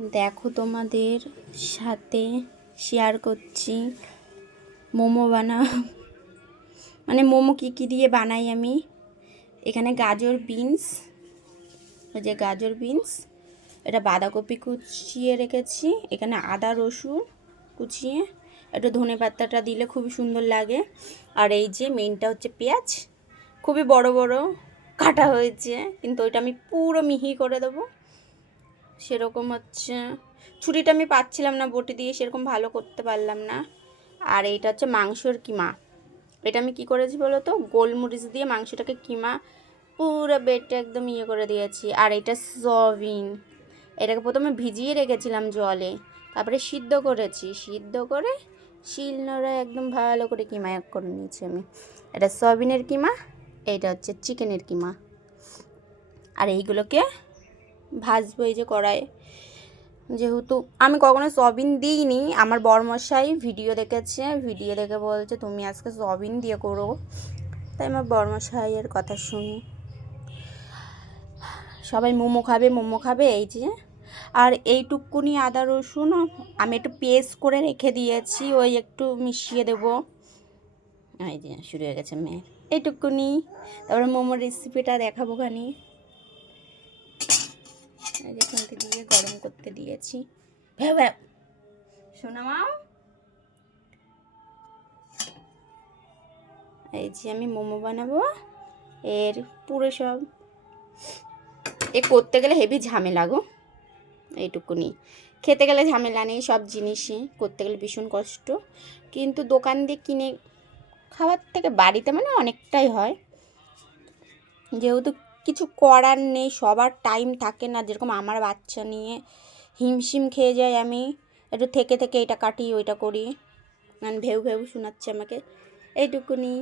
দেখো তোমাদের সাথে শেয়ার করছি মোমো মানে মোমো কী দিয়ে বানাই আমি। এখানে গাজর বিনস, ওই যে গাজর বিনস, এটা বাঁধাকপি কুচিয়ে রেখেছি, এখানে আদা রসুন কুচিয়ে, একটু ধনে পাতাটা দিলে খুবই সুন্দর লাগে। আর এই যে মেইনটা হচ্ছে পেঁয়াজ, খুবই বড় বড় কাটা হয়েছে, কিন্তু ওইটা আমি পুরো মিহি করে দেবো। সেরকম হচ্ছে ছুরিটা আমি পাচ্ছিলাম না, বটি দিয়ে সেরকম ভালো করতে পারলাম না। আর এইটা হচ্ছে মাংসর কিমা। এটা আমি কি করেছি বলো তো, গোলমরিচ দিয়ে মাংসটাকে কিমা পুরো বেটে একদম ইয়ে করে দিয়েছি। আর এটা সয়াবিন, এটাকে প্রথমে ভিজিয়ে রেখেছিলাম জলে, তারপরে সিদ্ধ করেছি, সিদ্ধ করে শিলনোড়ায় একদম ভালো করে কিমা করে নিয়েছি আমি। এটা সয়াবিনের কিমা, এইটা হচ্ছে চিকেনের কিমা। আর এইগুলোকে ভাজবো এই যে কড়াইয়ে। যেহেতু আমি কখনো সয়াবিন দিইনি, আমার বরমশাই ভিডিও দেখেছে, ভিডিও দেখে বলছে তুমি আজকে সয়াবিন দিয়ে করো, তাই আমার বরমশাইয়ের কথা শুনি। সবাই মোমো খাবে মোমো খাবে, এই যে। আর এইটুকুনি আদা রসুন আমি একটু পেস্ট করে রেখে দিয়েছি, ওই একটু মিশিয়ে দেবো। এই যে শুরু হয়ে গেছে মেয়ে, এইটুকুনি। তারপরে মোমোর রেসিপিটা দেখাবো খানি। এখানকে দিয়ে গরম করতে দিয়েছি। ভ্যাও ভ্যাও শোনা মাও, এই যে আমি মোমো বানাবো। এর পুরো সব করতে গেলে হেভি ঝামেলা গো, এইটুকুনি। খেতে গেলে ঝামেলা নেই, সব জিনিসই করতে গেলে ভীষণ কষ্ট, কিন্তু দোকান দিয়ে কিনে খাওয়ার থেকে বাড়িতে মানে অনেকটাই হয়। যেহেতু কিছু করার নেই, সবার টাইম থাকে না, যেরকম আমার বাচ্চা নিয়ে হিমশিম খেয়ে যাই আমি, একটু থেকে থেকে এটা কাটি ওইটা করি। ভেউ ভেউ শোনাচ্ছে আমাকে, এইটুকুনি।